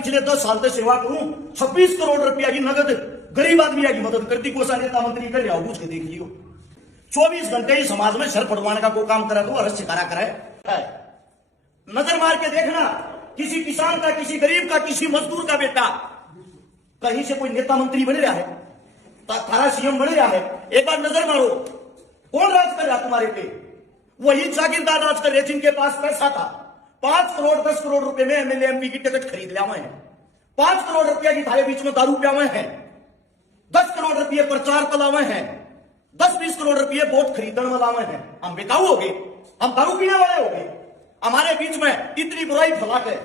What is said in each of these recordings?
पिछले 10 साल से सेवा करूं, 26 करोड़ रुपया की नगद गरीब आदमी की मदद करती, कोसा नेता मंत्री कर रहा पूछ के देख लियो। 24 घंटे ही समाज में सर पड़वाने का कोई काम करा तो अरस शिकारा करे। नजर मार के देखना, किसी किसान का, किसी गरीब का, किसी मजदूर का बेटा कहीं से कोई नेता मंत्री बन रहा है, थारा सीएम बन रहा है, एक बार नजर मारो कौन राज कर रहा तुम्हारे पे? वही जागीरदार राज कर रहे जिनके पास पैसा था। 5 करोड़ 10 करोड़ रुपए में एमएलए एमपी की टिकट खरीद लिया हुए हैं। 5 करोड़ रुपया की थारे बीच में दारू पिया हुए हैं। 10 करोड़ रुपये प्रचार पलावे हैं। 10-20 करोड़ रुपये वोट खरीदने वाला हैं। हम बेकाऊ हो गए, हम दारू पीने वाले हो गए। हमारे बीच में इतनी बुराई फैला के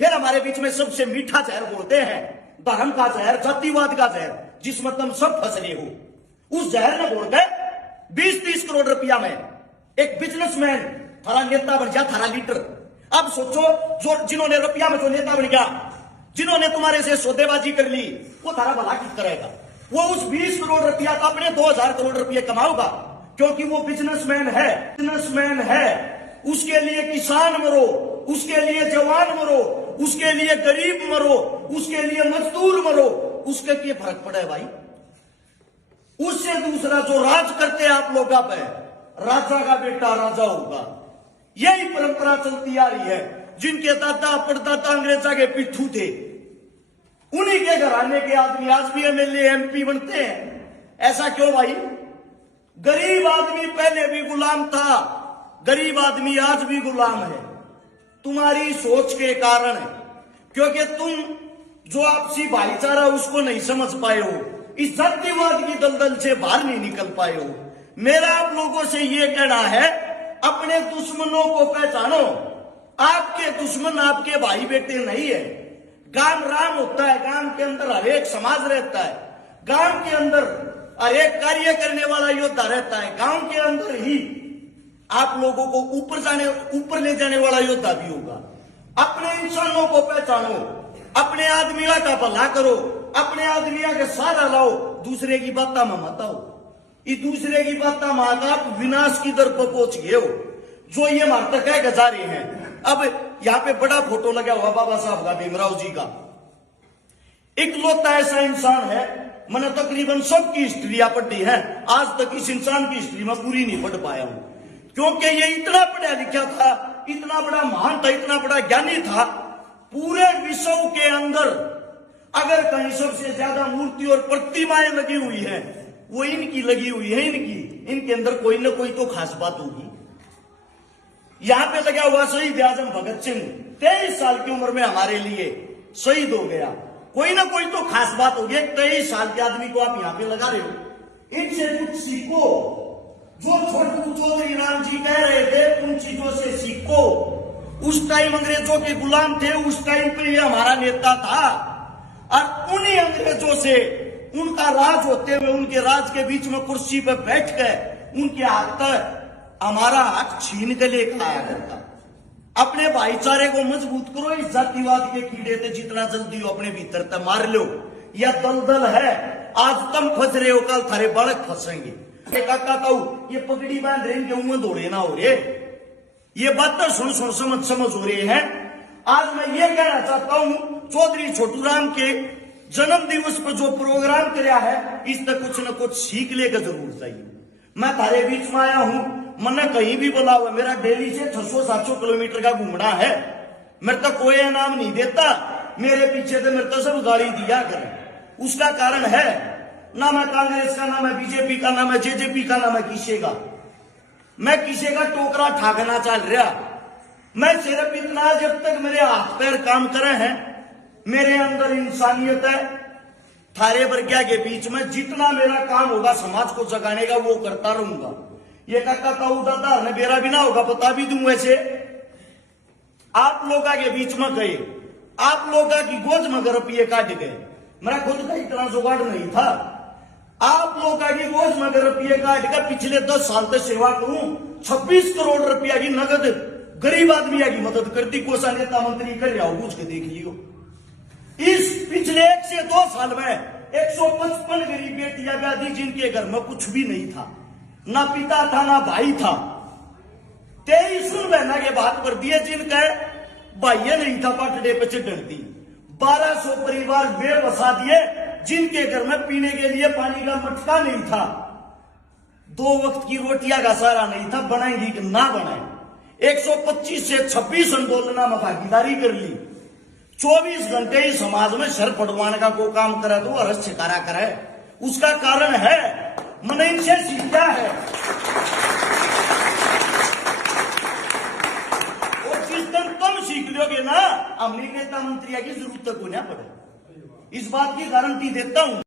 फिर हमारे बीच में सबसे मीठा जहर बोलते हैं, धर्म का जहर, जातिवाद का जहर, जिसमें तुम सब फंस रहे हो। उस जहर ने बोल के 20-30 करोड़ रुपया में एक बिजनेसमैन थारा नेता बन गया, थारा लीडर। अब सोचो, जो जिन्होंने रुपया में जो नेता बन गया, जिन्होंने तुम्हारे से सौदेबाजी कर ली, वो थारा भला किस करेगा? वो उस 20 करोड़ रुपया का अपने 2000 करोड़ रुपये कमाऊगा, क्योंकि वो बिजनेसमैन है। बिजनेसमैन है, उसके लिए किसान मरो, उसके लिए जवान मरो, उसके लिए गरीब मरो, उसके लिए मजदूर मरो, उसके क्या फर्क पड़ा है भाई? उससे दूसरा जो राज करते हैं आप लोगों पे, राजा का बेटा राजा होगा। यही परंपरा चलती आ रही है। जिनके दादा परदादा अंग्रेजा के पिट्ठू थे, उन्हीं के घराने के आदमी आज भी एमएलए एमपी बनते हैं। ऐसा क्यों भाई? गरीब आदमी पहले भी गुलाम था, गरीब आदमी आज भी गुलाम है, तुम्हारी सोच के कारण है। क्योंकि तुम जो आपसी भाईचारा उसको नहीं समझ पाए हो, इस जातिवाद की दलदल से बाहर नहीं निकल पाए हो। मेरा आप लोगों से यह कहना है, अपने दुश्मनों को पहचानो। आपके दुश्मन आपके भाई बेटे नहीं है। गांव राम होता है, गांव के अंदर हर एक समाज रहता है, गांव के अंदर हर एक कार्य करने वाला योद्धा रहता है, गांव के अंदर ही आप लोगों को ऊपर ले जाने वाला योद्धा भी होगा। अपने इंसानों को पहचानो, अपने आदमियों का भला करो, अपने आदमियों के सहारा लाओ, दूसरे की बात में मत आओ। ये दूसरे की बात में आप विनाश की दर पर पहुंच गए हो। जो ये हमारे तक है जा रहे हैं। अब यहाँ पे बड़ा फोटो लगा हुआ बाबा साहब का, भीमराव जी का। इकलौता ऐसा इंसान है, मैंने तकरीबन सबकी हिस्ट्री पढ़ी है, आज तक इस इंसान की हिस्ट्री में पूरी नहीं पढ़ पाया हूं। क्योंकि ये इतना पढ़ा लिखा था, इतना बड़ा महान था, इतना बड़ा ज्ञानी था। पूरे विश्व के अंदर अगर कहीं सबसे ज्यादा मूर्ति और प्रतिमाएं लगी हुई है, वो इनकी लगी हुई है। इनके अंदर कोई ना कोई तो खास बात होगी। यहां पे लगा हुआ शहीद आजम भगत सिंह 23 साल की उम्र में हमारे लिए शहीद हो गया। कोई ना कोई तो खास बात होगी। 23 साल के आदमी को आप यहां पे लगा रहे हो। इनसे कुछ सीखो। जो छोटू चौधरी राम जी कह रहे थे, उन चीजों से सीखो। उस टाइम अंग्रेजों के गुलाम थे, उस टाइम पे ये हमारा नेता था। और उन्हीं अंग्रेजों से उनका राज होते हुए, उनके राज के बीच में कुर्सी पर बैठ गए, उनके हाथ तक हमारा हाथ छीन के लेकर आया करता। अपने भाईचारे को मजबूत करो। इस जातिवाद के कीड़े थे जितना जल्दी हो अपने भीतर तक मार लो। यह दलदल है, आज तुम फंस रहे हो, कल थारे बालक फंसेंगे। काका कहू ये पगड़ी बांध रहे हैं, मुंह दौड़े ना हो रहे। ये बात तो सुन समझ हो रहे हैं। आज मैं ये कहना चाहता हूं, चौधरी छोटू राम के जन्म दिवस पर जो प्रोग्राम किया है, इस तक कुछ न कुछ सीख लेकर जरूर चाहिए। मैं थारे बीच में आया हूं, मैंने कहीं भी बोला हुआ, मेरा डेली से 600-700 किलोमीटर का घूमना है। मेरे तो कोई इनाम नहीं देता, मेरे पीछे तो मेरे तो सब गाड़ी दिया करें। उसका कारण है, ना मैं कांग्रेस का, ना मैं बीजेपी का, ना मैं जेजेपी का, ना मैं किसी का। मैं किसी का टोकरा ठाकना चल रहा। मैं सिर्फ इतना, जब तक मेरे हाथ पैर काम करे हैं, मेरे अंदर इंसानियत है, थारे वर्ग्या के बीच में जितना मेरा काम होगा समाज को जगाने का, वो करता रहूंगा। ये काका ताऊ दादा ने मेरा भी ना होगा, बता भी दूं। वैसे आप लोगों के बीच में गए, आप लोगों की गोद में रुपये काट गए। मेरा खुद का इतना जुगाड़ नहीं था। आप लोगों की गोद में रुपये काट कर पिछले 10 साल से सेवा करूं, 26 करोड़ रुपया की नगद गरीब आदमी की मदद करती, कोसा नेता मंत्री कर रहा हूं, पूछ के देख लियो। इस पिछले 1 से 2 साल में 155 गरीब बेटियां ब्याह दी, जिनके घर में कुछ भी नहीं था, ना पिता था ना भाई था। 23 बहना के बात कर दिए, जिनका भाइया नहीं था, पटड़े पे चढ़ दी। 1200 परिवार वे बसा दिए जिनके घर में पीने के लिए पानी का मटका नहीं था, 2 वक्त की रोटियां का सहारा नहीं था, बनाएंगी कि ना बनाए। 125 से 26 आंदोलना में भागीदारी कर ली, 24 घंटे ही समाज में सर पड़वाने का को काम करे तो अरस छिकारा करे। उसका कारण है मन इनसे सीखा है, और जिस दिन तुम सीख लोगे ना, अमली नेता मंत्रियों की जरूरत को ना पड़े, इस बात की गारंटी देता हूं।